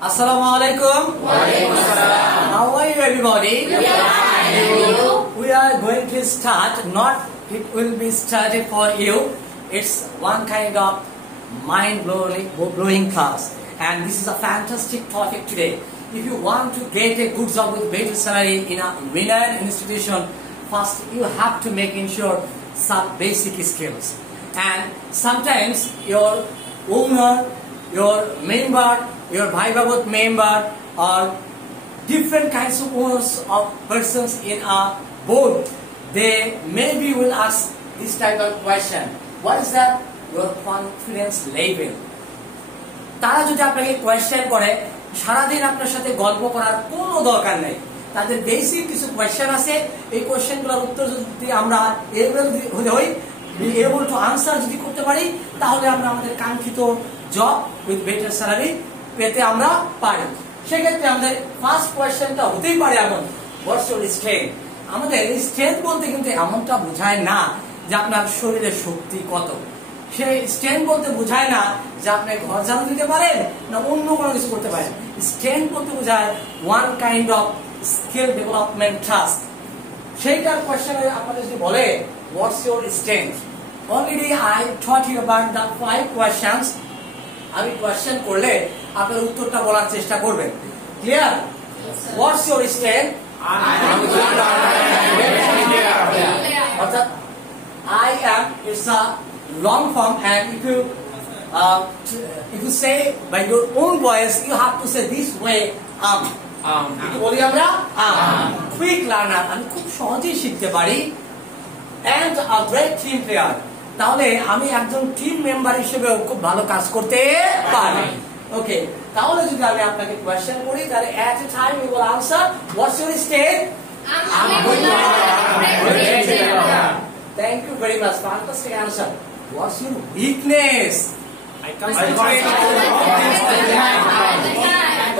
Assalamu alaikum. How are you, everybody? We are going to start. Not it will be started for you. It's one kind of mind-blowing class, and this is a fantastic topic today. If you want to get a good job with better salary in a renowned institution, first you have to make ensure some basic skills. And sometimes your owner, your member, your Bhai member, or different kinds of owners of persons in a board, they maybe will ask this type of question. What is that? Your confidence level. তারা যদি আপনাকে question করে, সারাদিন আপনার সাথে গল্প করার কোনো দরকার নেই। তাদের বেসিক কিছু কোয়েশ্চেন আছে, এই কোয়েশ্চেনগুলোর উত্তর যদি আমরা able to answer যদি করতে পারি, তাহলে আমরা আমাদের কাঙ্ক্ষিত জব উইথ বেটার স্যালারি পেতে আমরা পারি। সেক্ষেত্রে আমাদের ফার্স্ট কোয়েশ্চেনটা হতেই পারে এমন, হোয়াটস ইউর স্ট্রেংথ। আমাদের স্ট্রেংথ বলতে কিন্তু এমনটা বোঝায় না যে আপনার শরীরের শক্তি কত। সেই স্ট্রেংথ বলতে বোঝায় না যে আপনি ঘর ঝাড়ু দিতে পারেন না অন্য কোনো কিছু করতে পারেন। স্ট্রেংথ বলতে বোঝায় one kind of skill development task. সেইটার কোয়েশ্চেনে আপনাদের যদি বলে what's your strength, already I taught you about the 5 questions. আমি কোয়েশ্চেন করলে আপনার উত্তরটা বলার চেষ্টা করবেন। ক্লিয়ার? What's your strength? অর্থাৎ I am is a long form, and if you say by your own voice, you have to say this way. বলি আমরা কুইক লার্নার, আমি খুব সহজেই শিখতে পারি, and a great team player, তাহলে আমি একজন টিম মেম্বার হিসেবে খুব ভালো কাজ করতে পারি। ওকে, তাহলে যদি আমি আপনাকে কোয়েশ্চেন করি, তাহলে at a time you will answer what's your state? Thank you very much. Fantastic answer. What's your weakness?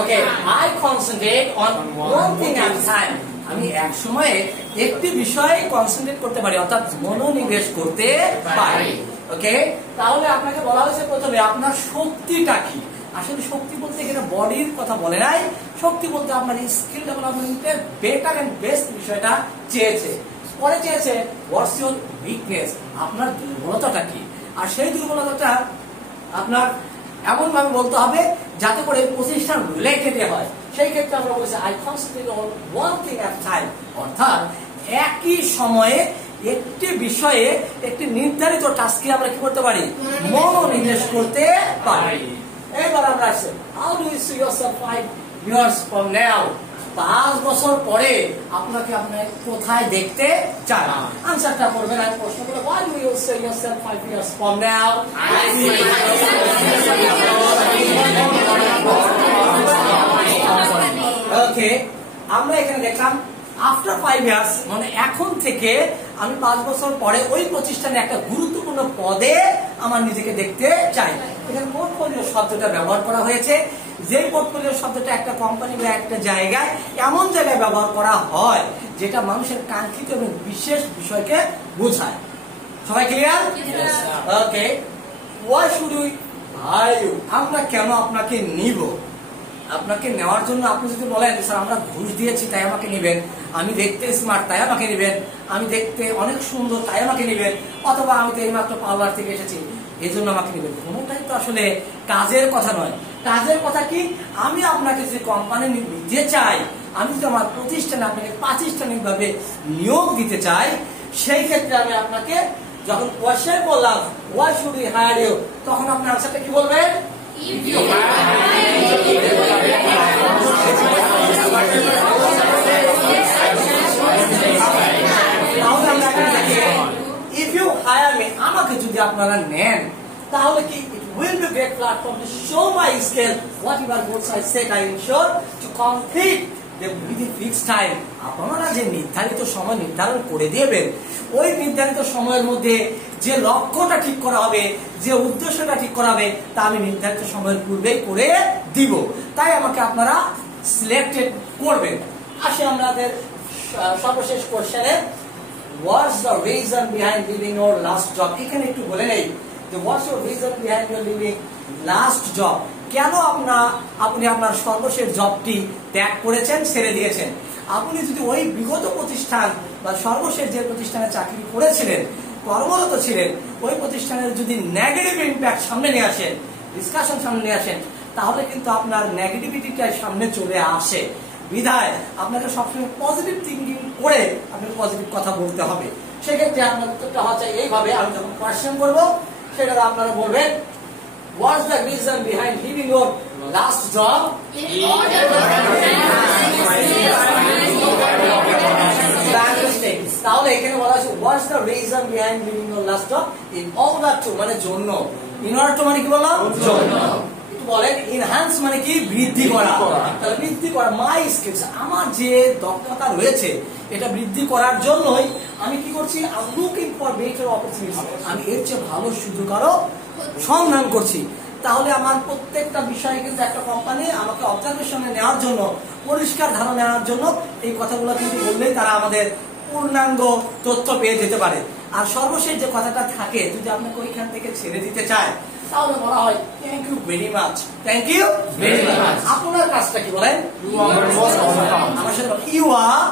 Okay, I concentrate on one thing at a time. আমি এক সময়ে একটি বিষয়ে কনসেন্ট্রেট করতে পারি, অর্থাৎ মনোনিবেশ করতে পারি। ওকে, তাহলে আপনাকে বলা হয়েছে প্রথমে আপনার শক্তিটা কি। আসলে শক্তি বলতে এখানে বডির কথা বলে নাই, শক্তি বলতে আপনার স্কিল ডেভেলপমেন্টের বেটার এন্ড বেস্ট বিষয়টা চেয়েছে। পরে চেয়েছে হোয়াটস ইউর উইকনেস, আপনার দুর্বলতাটা কি। আর সেই দুর্বলতাটা আপনার এমন ভাবে বলতে হবে যাতে করে প্রতিষ্ঠান রিলেটেড হয়। সেই ক্ষেত্রে আমরা বলছি I concentrate on one thing at time, অর্থাৎ একই সময়ে একটি বিষয়ে একটি নির্ধারিত টাস্কে আমরা কি করতে পারি, মনোনিবেশ করতে পারি। এবার আমরা আসছি, how do you see yourself 5 years from now? 5 বছর পরে আপনাকে আপনার কোথায় দেখতে চান? আনসারটা করবেন। আমি প্রশ্ন করব, why do you see yourself 5 years from now? ওকে, আমরা এখানে দেখলাম আফটার 5 years, মানে এখন থেকে আমি 5 বছর পরে ওই প্রতিষ্ঠানে একটা গুরুত্বপূর্ণ পদে আমার নিজেকে দেখতে চাই। এখানে পোর্টফোলিও শব্দটা ব্যবহার করা হয়েছে। যে পোর্টফোলিও শব্দটা একটা কোম্পানি বা একটা জায়গায় এমন জায়গায় ব্যবহার করা হয় যেটা মানুষের কাঙ্ক্ষিত এবং বিশেষ বিষয়কে বোঝায়। সবাই clear? Okay, why should we hire you? আমরা কেন আপনাকে নিব? আপনাকে নেওয়ার জন্য আপনি যদি বলেন স্যার আমরা ঘুষ দিয়েছি তাই আমাকে নেবেন, আমি দেখতে স্মার্ট তাই আমাকে নেবেন, আমি দেখতে অনেক সুন্দর তাই আমাকে নেবেন, অথবা আমি তো এইমাত্র পার্লার থেকে এসেছি এই জন্য আমাকে নেবেন, কোনোটাই তো আসলে কাজের কথা নয়। কাজের কথা কি, আমি আপনাকে যদি কোম্পানি নিতে চাই, আমি যদি আমার প্রতিষ্ঠানে আপনাকে প্রাতিষ্ঠানিকভাবে নিয়োগ দিতে চাই, সেই ক্ষেত্রে আমি আপনাকে যখন কোয়েশ্চেন করলাম why should we hire you, তখন আপনার আনসারটা কি বলবেন? If you hire me, আমাকে যদি আপনারা নেন, তাহলে কি it will be great platform to show my skill, whatever goals I set I ensure to complete within fixed time. আপনারা যে নির্ধারিত সময় নির্ধারণ করে দিবেন, ওই নির্ধারিত সময়ের মধ্যে যে লক্ষ্যটা ঠিক করা হবে, যে উদ্দেশ্যটা ঠিক করা হবে, তা আমি নির্ধারিত সময়ের পূর্বেই করে দিব। তাই আমাকে আপনারা সিলেক্টেড করবেন। আসি আমাদের সর্বশেষ কোশ্চেনে, what's the reason behind living your last job. এখানে একটু বলে নেই যে what's your reason behind your living last job. কেন আপনি আপনার সর্বশেষ জবটি ত্যাগ করেছেন, ছেড়ে দিয়েছেন? আপনি যদি ওই বিগত প্রতিষ্ঠান বা সর্বশেষ যে প্রতিষ্ঠানে চাকরি করেছিলেন, কর্মরত ছিলেন, ওই প্রতিষ্ঠানের যদি নেগেটিভ ইম্প্যাক্ট সামনে নিয়ে আসেন, ডিসকাশন সামনে নিয়ে আসেন, তাহলে কিন্তু আপনার নেগেটিভিটিটা সামনে চলে আসে। বিধায় আপনাকে সবসময় পজিটিভ থিঙ্কিং করে আপনাকে পজিটিভ কথা বলতে হবে। সেক্ষেত্রে আপনার উত্তরটা হচ্ছে এইভাবে, আমি যখন কোয়েশ্চেন করবো সেটা আপনারা বলবেন, what's the reason behind leaving your last job? তাহলে এখানে বলা আছে what's the reason behind leaving your last job? in order to মানে জন্য, in order to মানে কি বললাম? জন্য। একটু বলেন enhance মানে কি? বৃদ্ধি করা। তাহলে বৃদ্ধি করা my skills, আমার যে দক্ষতা রয়েছে এটা বৃদ্ধি করার জন্যই আমি কি করছি? I'm looking for better opportunities, আমি এর চেয়ে ভালো সুযোগ আরো সন্ধান করছি। তাহলে আমার প্রত্যেকটা বিষয়ে কিন্তু একটা কোম্পানি আমাকে অবজারভেশনে নেওয়ার জন্য, পরিষ্কার ধারণা নেওয়ার জন্য এই কথাগুলো কিন্তু বললেই তারা আমাদের পূর্ণাঙ্গ তথ্য পেয়ে যেতে পারে। আর সর্বশেষ যে কথাটা থাকে, যদি আপনাকে ওইখান থেকে ছেড়ে দিতে চায় তাহলে বলা হয় thank you very much, thank you very much. আপনার কাজটা কি বলেন? আমার সাথে ইউ আর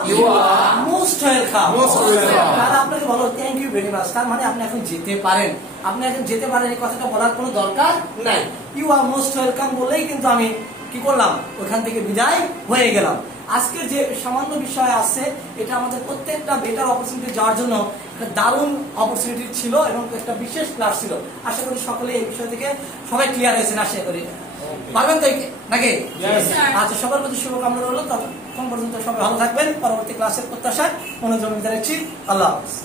মোস্ট ওয়েলকাম। তাহলে আপনাকে বলো থ্যাংক ইউ ভেরি মাচ, তার মানে আপনি এখন যেতে পারেন। আপনি এখন যেতে পারেন এই কথাটা বলার কোনো দরকার নাই। ইউ আর মোস্ট ওয়েলকাম বললেই কিন্তু আমি কি করলাম? ওখান থেকে বিদায় হয়ে গেলাম। আজকের যে সামান্য বিষয় আছে এটা আমাদের প্রত্যেকটা বেটার অপরচুনিটি যাওয়ার জন্য একটা দারুণ অপরচুনিটি ছিল এবং একটা বিশেষ ক্লাস ছিল। আশা করি সকলে এই বিষয় থেকে সবাই ক্লিয়ার হয়েছেন, আশা করি পারবেন তো নাকি? আচ্ছা, সবার প্রতি শুভকামনা রইল। তখন পর্যন্ত সবাই ভালো থাকবেন। পরবর্তী ক্লাসের প্রত্যাশায় মনোযোগ জানাচ্ছি। আল্লাহ হাফেজ।